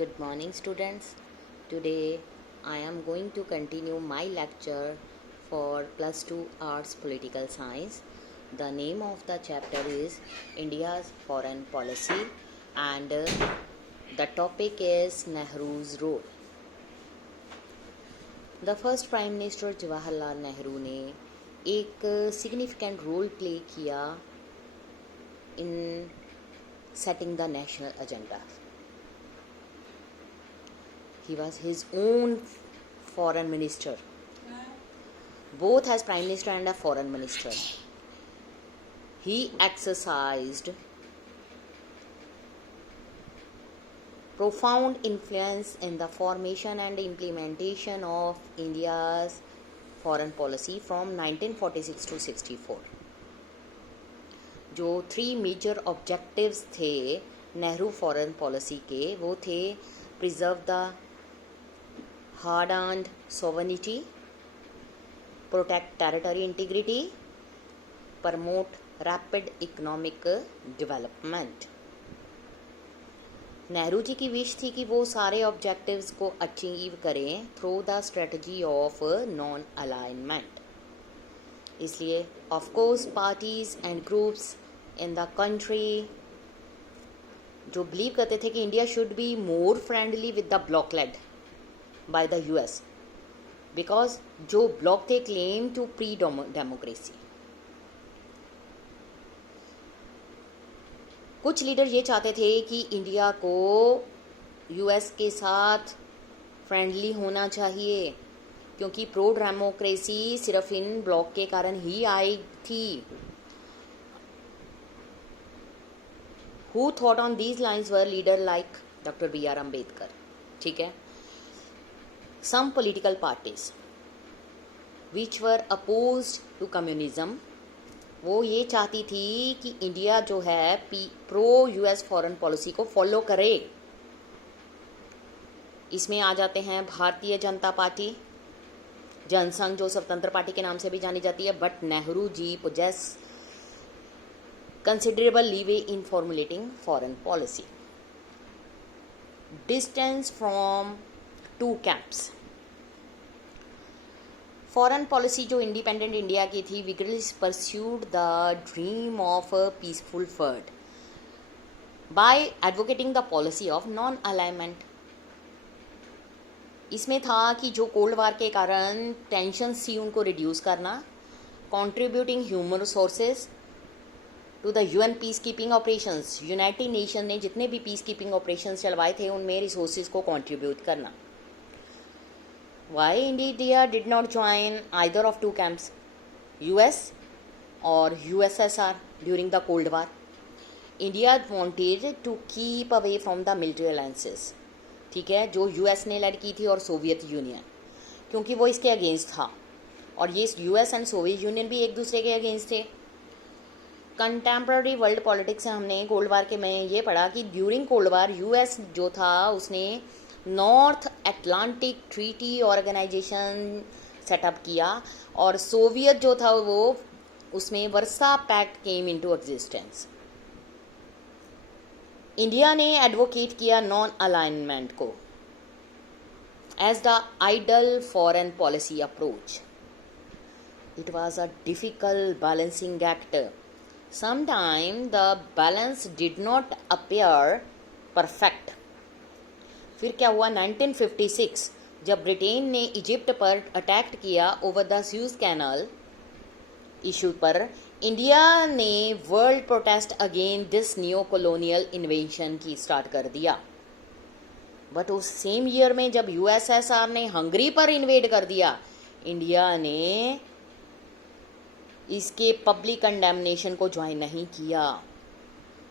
Good morning, students. Today I am going to continue my lecture for plus 2 Arts Political Science. The name of the chapter is India's Foreign Policy, and the topic is Nehru's role. The first Prime Minister Jawaharlal Nehru ने एक significant role play किया in setting the national agenda. He was his own foreign minister, both as prime minister and a foreign minister. He exercised profound influence in the formation and implementation of India's foreign policy from 1946 to 64. जो 3 major objectives थे Nehru foreign policy के, वो थे preserve the hard-earned sovereignty, protect territory integrity, promote rapid economic development. Nehru ji की wish थी कि वो सारे ऑब्जेक्टिव्स को अचीव करें through the strategy of non alignment. इसलिए of course parties and groups in the country जो बिलीव करते थे कि India should be more friendly with the bloc led by the US, because जो ब्लॉक थे claim to pre-democracy. कुछ leader ये चाहते थे कि इंडिया को US के साथ फ्रेंडली होना चाहिए, क्योंकि प्रो डेमोक्रेसी सिर्फ इन ब्लॉक के कारण ही आई थी. Who thought on these lines were leader like Dr. B.R. Ambedkar. ठीक है. Some political parties which were opposed to communism, वो ये चाहती थी कि इंडिया जो है प्रो US फॉरेन पॉलिसी को फॉलो करे. इसमें आ जाते हैं भारतीय जनता पार्टी, जनसंघ जो स्वतंत्र पार्टी के नाम से भी जानी जाती है. But Nehru ji possess considerable leeway in formulating foreign policy. Distance from two camps. Foreign policy जो इंडिपेंडेंट इंडिया की थी vigorously pursued the dream of a peaceful world by advocating the policy of non alignment. इसमें था कि जो cold war के कारण tension थी उनको रिड्यूस करना, contributing human resources to the UN peace keeping operations. United Nation ने जितने भी पीस कीपिंग ऑपरेशंस चलवाए थे उनमें रिसोर्सेज को कंट्रीब्यूट करना. Why India did not join either of two camps, US or USSR, during the Cold War? India wanted to keep away from the military alliances, ठीक है, जो US ने लड़ की थी और सोवियत यूनियन, क्योंकि वो इसके अगेंस्ट था. और ये US एंड सोवियत यूनियन भी एक दूसरे के अगेंस्ट थे. कंटेम्प्ररी वर्ल्ड पॉलिटिक्स से हमने कोल्ड वार के में ये पढ़ा कि ड्यूरिंग कोल्ड वार US जो था उसने North Atlantic Treaty Organization setup किया, और सोवियत जो था वो उसमें Warsaw Pact came into existence. India ने एडवोकेट किया नॉन अलाइनमेंट को as the ideal foreign policy approach. It was a difficult balancing act. Sometime the balance did not appear perfect. फिर क्या हुआ, 1956 जब ब्रिटेन ने इजिप्ट पर अटैक किया over the sues canal issue पर, इंडिया ने world protest again this new colonial invention की स्टार्ट कर दिया. बट उस सेम ईयर में जब यूएसएसआर ने हंगरी पर इन्वेड कर दिया, इंडिया ने इसके पब्लिक कंडेमनेशन को ज्वाइन नहीं किया.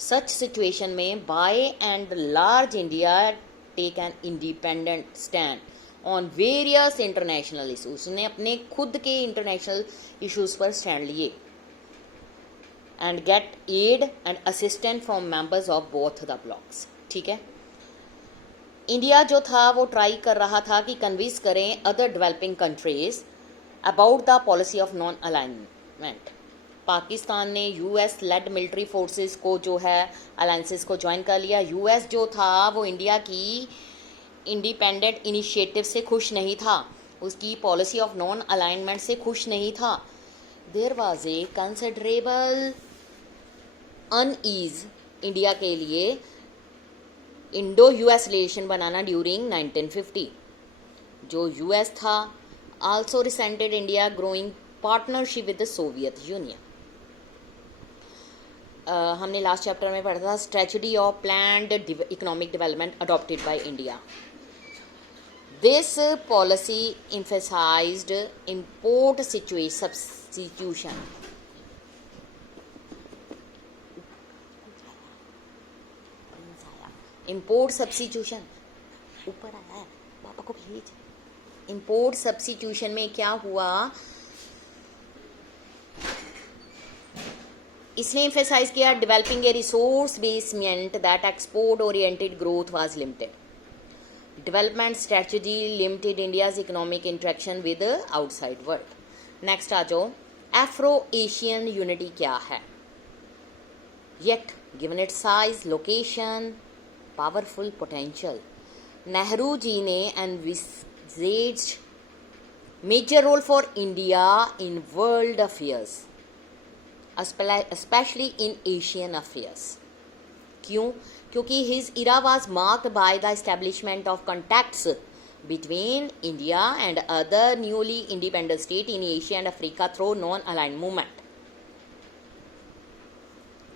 सच सिचुएशन में by and large India take an independent stand on various international issues. उसने अपने खुद के इंटरनेशनल इशूज पर स्टैंड लिए and get aid and assistant from members of both the blocks. ठीक है. इंडिया जो था वो ट्राई कर रहा था कि कन्विंस करें other developing countries about the policy of non alignment. Pakistan ने यूएस लेड मिलिट्री फोर्सेस को जो है अलायंसेस को ज्वाइन कर लिया. यूएस जो था वो इंडिया की इंडिपेंडेंट इनिशिएटिव से खुश नहीं था, उसकी पॉलिसी ऑफ नॉन अलाइनमेंट से खुश नहीं था. There was a considerable unease India के लिए इंडो यूएस रिलेशन बनाना ड्यूरिंग 1950. जो यूएस था also resented India growing partnership with the Soviet Union. हमने लास्ट चैप्टर में पढ़ा था strategy of planned economic development adopted by India. This policy emphasized import substitution. Import substitution ऊपर आया है, पापा को भेज. इम्पोर्ट सब्सिट्यूशन में क्या हुआ, इसने एम्फेसाइज किया developing a resource basement that export oriented growth was limited. Development strategy limited India's economic interaction with outside world. Next आ जाओ, एफ्रो एशियन यूनिटी क्या है. Yet given it size, location, powerful potential, Nehru ji ने envisaged major role for India in world affairs, especially in Asian affairs. क्यों? क्योंकि his era was marked by the establishment of contacts between India and other newly independent states in Asia and Africa through non-aligned movement.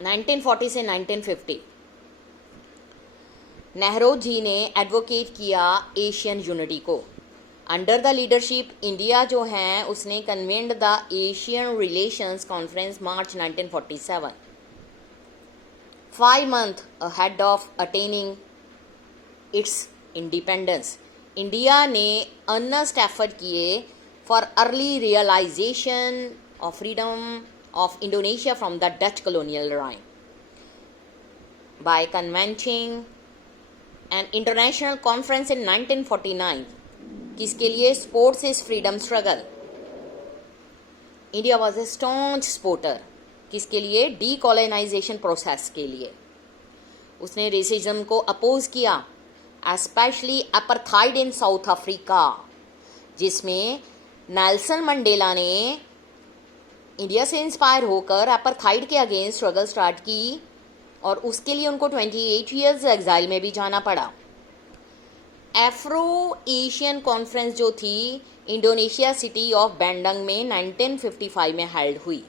1940 से 1950 नेहरू जी ने advocate किया Asian unity को. Under the leadership India जो है उसने convened the Asian relations conference March 1947. 5 months ahead of attaining its independence India ने earnest effort किए for early realisation of freedom of Indonesia from the Dutch colonial reign by convening an international conference in 1949. किसके लिए? Sports is freedom struggle. India was a staunch supporter. किसके लिए? Decolonisation process के लिए. उसने racism को oppose किया, especially apartheid इन south Africa, जिसमें नेल्सन मंडेला ने इंडिया से इंस्पायर होकर अपार्थाइड के अगेंस्ट स्ट्रगल स्टार्ट की और उसके लिए उनको 28 ईयर्स एग्जाइल में भी जाना पड़ा. एफ्रो एशियन कॉन्फ्रेंस जो थी इंडोनेशिया सिटी ऑफ बैंडंग में 1955 में हेल्ड हुई.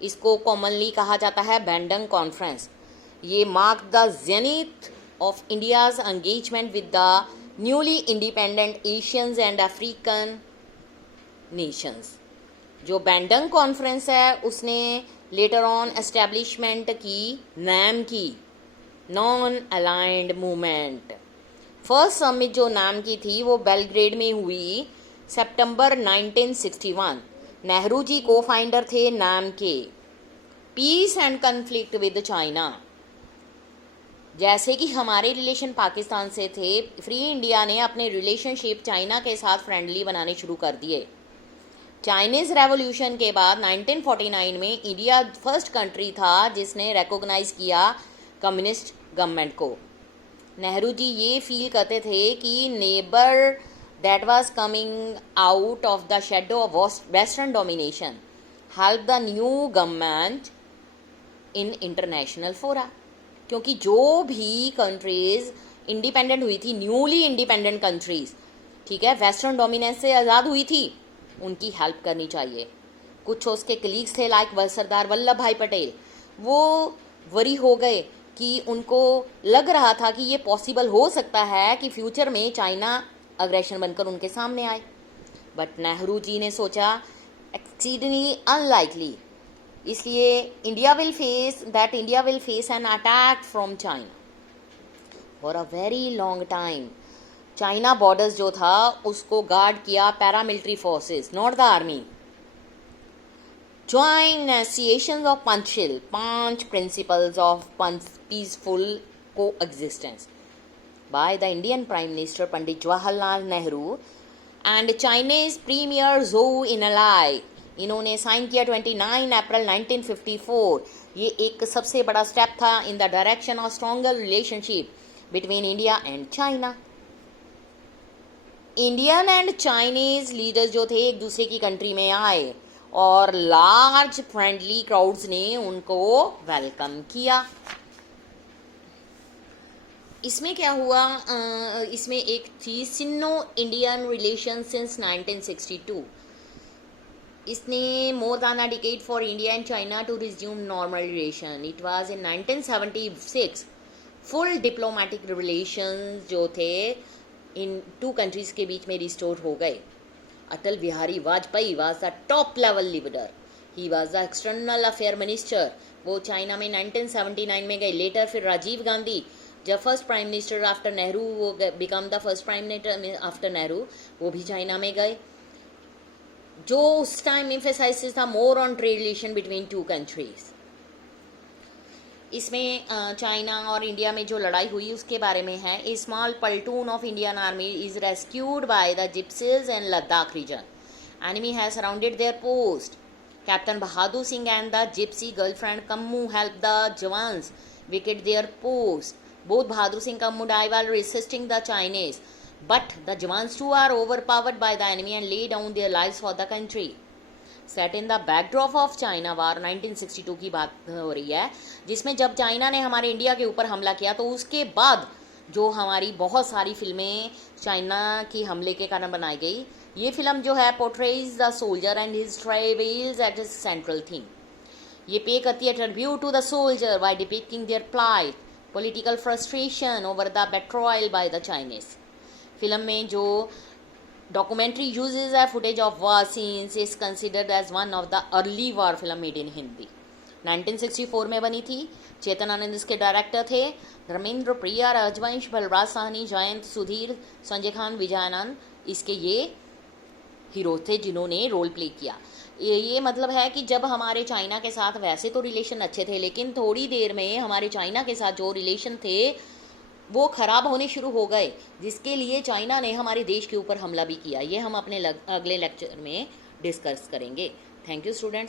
इसको कॉमनली कहा जाता है बैंडंग कॉन्फ्रेंस. ये mark the zenith of India's engagement with the newly independent Asians and African Nations. जो बैंडंग कॉन्फ्रेंस है उसने लेटर ऑन एस्टेब्लिशमेंट की नाम की non aligned movement. First summit जो नाम की थी वो बेलग्रेड में हुई सितंबर 1961. नेहरू जी को फाइंडर थे नाम के. Peace and conflict with China. जैसे कि हमारे रिलेशन पाकिस्तान से थे, फ्री इंडिया ने अपने रिलेशनशिप चाइना के साथ फ्रेंडली बनाने शुरू कर दिए. चाइनीज रेवोल्यूशन के बाद 1949 में इंडिया फर्स्ट कंट्री था जिसने रिकॉग्नाइज किया कम्युनिस्ट गवर्नमेंट को. नेहरू जी ये फील करते थे कि neighbour that was coming out of the shadow of western domination help the new government in international फोरा. क्योंकि जो भी कंट्रीज इंडिपेंडेंट हुई थी, न्यूली इंडिपेंडेंट कंट्रीज, ठीक है, वेस्टर्न डोमिनेंस से आज़ाद हुई थी, उनकी हेल्प करनी चाहिए. कुछ उसके कलीग्स थे लाइक सरदार वल्लभ भाई पटेल, वो वरी हो गए कि उनको लग रहा था कि ये पॉसिबल हो सकता है कि फ्यूचर में चाइना अग्रेशन बनकर उनके सामने आए. बट नेहरू जी ने सोचा एक्सीडेंटली अनलाइकली, इसलिए India will face an attack from China for a very long time. China borders जो था उसको गार्ड किया paramilitary forces, not the army. Joint enunciations of Panchil, Panch Principles of Peaceful Coexistence by the Indian Prime Minister Pandit Jawaharlal Nehru and Chinese Premier Zhou Enlai. इन्होंने sign किया 29 अप्रैल 1954. ये एक सबसे बड़ा स्टेप था in the direction of stronger relationship between India and China. Indian and Chinese leaders जो थे एक दूसरे की कंट्री में आए और लार्ज फ्रेंडली क्राउड्स ने उनको वेलकम किया। इसमें क्या हुआ, इसमें एक थी सिनो इंडियन रिलेशन सिंस 1962। इसने more than a decade for India and China to resume normal relation. It was in 1976 full diplomatic relations जो थे इन टू कंट्रीज के बीच में रिस्टोर हो गए। Atal Bihari Vajpayee was the top level leader, he was the external affair minister. वो China में 1979 में गए। लेटर फिर राजीव गांधी जब first prime minister after Nehru, वो become the first prime minister after Nehru, वो भी चाइना में गए। जो उस टाइम एम्फेसाइज था more on trade relation between two countries. इसमें चाइना और इंडिया में जो लड़ाई हुई उसके बारे में है। A small platoon of Indian army is rescued by the gypsies in Ladakh region. Enemy has surrounded their post. Captain Bahadur Singh and the gypsy girlfriend Kammu help the jawans vacate their post. Both Bahadur Singh Kammu died while resisting the Chinese, but the Jawans too are overpowered by the enemy and lay down their lives for the country. Set in the backdrop of China War 1962 की बात हो रही है, जिसमें जब China ने हमारे India के ऊपर हमला किया तो उसके बाद जो हमारी बहुत सारी फिल्में चाइना की हमले के कारण बनाई गई। ये फिल्म जो है portrays the soldier and his travels at his central theme. ये पे करती है tribute to the soldier by depicting their plight, political frustration over the betrayal by the Chinese. Film में जो documentary uses a footage of war scenes is considered as one of the early war film made in Hindi. 1964 में बनी थी। चेतन आनंद इसके director थे। धर्मेंद्र, प्रिया, राजवंश, बलराज साहनी, जयंत, सुधीर, संजय खान, विजयानंद इसके ये हीरो थे जिन्होंने रोल प्ले किया। ये मतलब है कि जब हमारे चाइना के साथ वैसे तो रिलेशन अच्छे थे, लेकिन थोड़ी देर में हमारे चाइना के साथ जो रिलेशन थे वो ख़राब होने शुरू हो गए, जिसके लिए चाइना ने हमारे देश के ऊपर हमला भी किया। ये हम अपने अगले लेक्चर में डिस्कस करेंगे। Thank you students.